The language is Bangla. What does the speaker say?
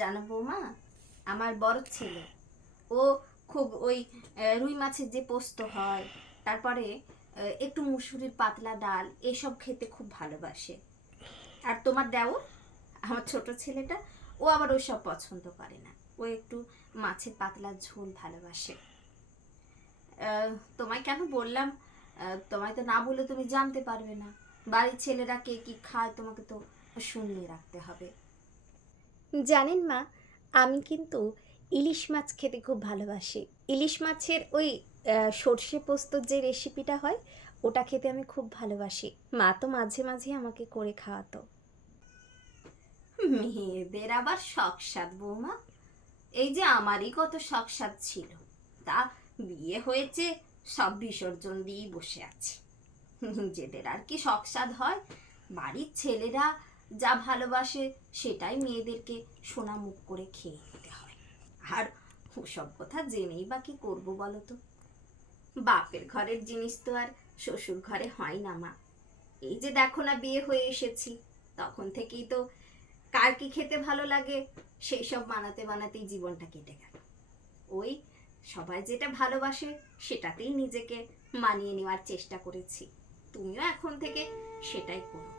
জানো বৌমা, আমার বড় ছেলে ও খুব ওই রুই মাছের যে পোস্ত হয়, তারপরে একটু মুসুরির পাতলা ডাল, এসব খেতে খুব ভালোবাসে। আর তোমার দেওর, আমার ছোট ছেলেটা, ও আবার ওইসব পছন্দ করে না। ও একটু মাছের পাতলা ঝোল ভালোবাসে। তোমায় কেন বললাম, তোমায় তো না বলে তুমি জানতে পারবে না। বাড়ির ছেলেরা কে কি খায় তোমাকে তো শুনিয়ে রাখতে হবে। জানেন মা, আমি কিন্তু ইলিশ মাছ খেতে খুব ভালোবাসি। ইলিশ মাছের ওই সর্ষে পোস্তর যে রেসিপিটা হয়, ওটা খেতে আমি খুব ভালোবাসি। মা তো মাঝে মাঝে আমাকে করে খাওয়াতো। মেয়েদের আবার শখ সাধ বৌমা, এই যে আমারই কত শখ সাধ ছিল, তা বিয়ে হয়েছে সব বিসর্জন দিয়েই বসে আছি। নিজেদের আর কি শখ সাধ হয়? বাড়ির ছেলেরা যা ভালোবাসে সেটাই মেয়েদেরকে সোনা মুখ করে খেয়ে নিতে হয়। আর ওসব কথা জেনেই বা কি করবো বলো তো? বাপের ঘরের জিনিস তো আর শ্বশুর ঘরে হয় না মা। এই যে দেখো না, বিয়ে হয়ে এসেছি, তখন থেকেই তো কার কি খেতে ভালো লাগে সেই সব বানাতে বানাতেই জীবনটা কেটে গেল। ওই সবাই যেটা ভালোবাসে সেটাতেই নিজেকে মানিয়ে নেওয়ার চেষ্টা করেছি। তুমিও এখন থেকে সেটাই করো।